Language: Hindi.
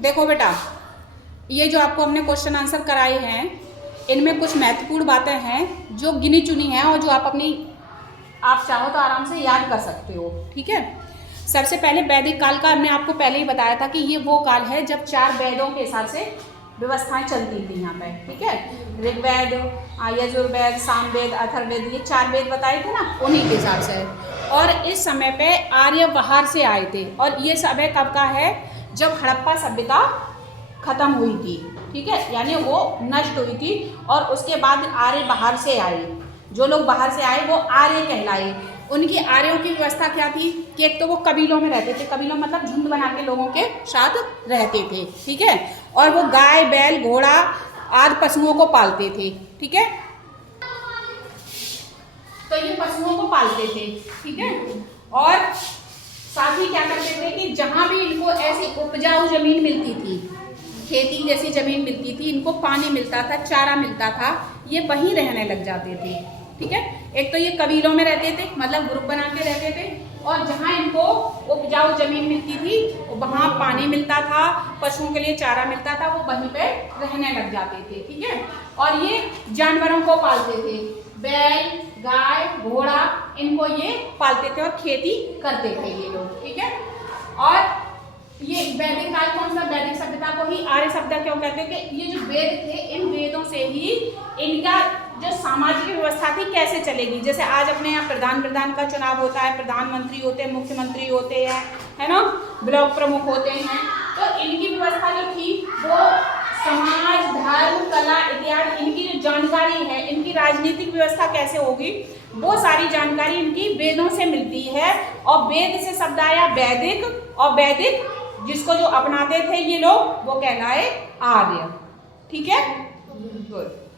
देखो बेटा, ये जो आपको हमने क्वेश्चन आंसर कराए हैं, इनमें कुछ महत्वपूर्ण बातें हैं जो गिनी चुनी हैं और जो आप चाहो तो आराम से याद कर सकते हो। ठीक है, सबसे पहले वैदिक काल का हमने आपको पहले ही बताया था कि ये वो काल है जब 4 वेदों के हिसाब से व्यवस्थाएं चलती थी यहाँ पे। ठीक है, ऋग्वेद, यजुर्वेद, सामवेद, अथर्ववेद, ये 4 वेद बताए थे ना, उन्हीं के हिसाब से। और इस समय पे आर्य बाहर से आए थे, और ये समय कब का है? जब हड़प्पा सभ्यता खत्म हुई थी। ठीक है, यानी वो नष्ट हुई थी, और उसके बाद आर्य बाहर से आए। जो लोग बाहर से आए वो आर्य कहलाए। उनकी आर्यों की व्यवस्था क्या थी कि एक तो वो कबीलों में रहते थे, कबीलों मतलब झुंड बना के लोगों के साथ रहते थे। ठीक है, और वो गाय, बैल, घोड़ा आदि पशुओं को पालते थे। ठीक है, तो ये पशुओं को पालते थे। ठीक है, और साथ ही क्या करते थे कि जहां भी इनको ऐसी उपजाऊ जमीन मिलती थी, खेती जैसी जमीन मिलती थी, इनको पानी मिलता था, चारा मिलता था, ये वहीं रहने लग जाते थे। ठीक है, एक तो ये कबीलों में रहते थे, मतलब ग्रुप बना के रहते थे, और जहाँ इनको उपजाऊ जमीन मिलती थी वहाँ पानी मिलता था, पशुओं के लिए चारा मिलता था, वो वहीं पे रहने लग जाते थे। ठीक है, और ये जानवरों को पालते थे, बैल, गाय, घोड़ा, इनको ये पालते थे और खेती करते थे ये लोग। ठीक है, और ये वैदिक काल कौन सा? वैदिक सभ्यता को ही आर्य सभ्यता क्यों कहते हैं? कि ये जो वेद थे, इन वेदों से ही इनका जो सामाजिक व्यवस्था थी कैसे चलेगी। जैसे आज अपने यहाँ प्रधान का चुनाव होता है, प्रधानमंत्री होते हैं, मुख्यमंत्री होते हैं, है ना, ब्लॉक प्रमुख होते हैं, तो इनकी व्यवस्था जो थी वो समाज, धर्म, कला, इतिहास, इनकी जो जानकारी है, इनकी राजनीतिक व्यवस्था कैसे होगी, वो सारी जानकारी इनकी वेदों से मिलती है। और वेद से शब्द आया वैदिक, और वैदिक जिसको जो अपनाते थे ये लोग वो कहलाए आर्य। ठीक है, गुड।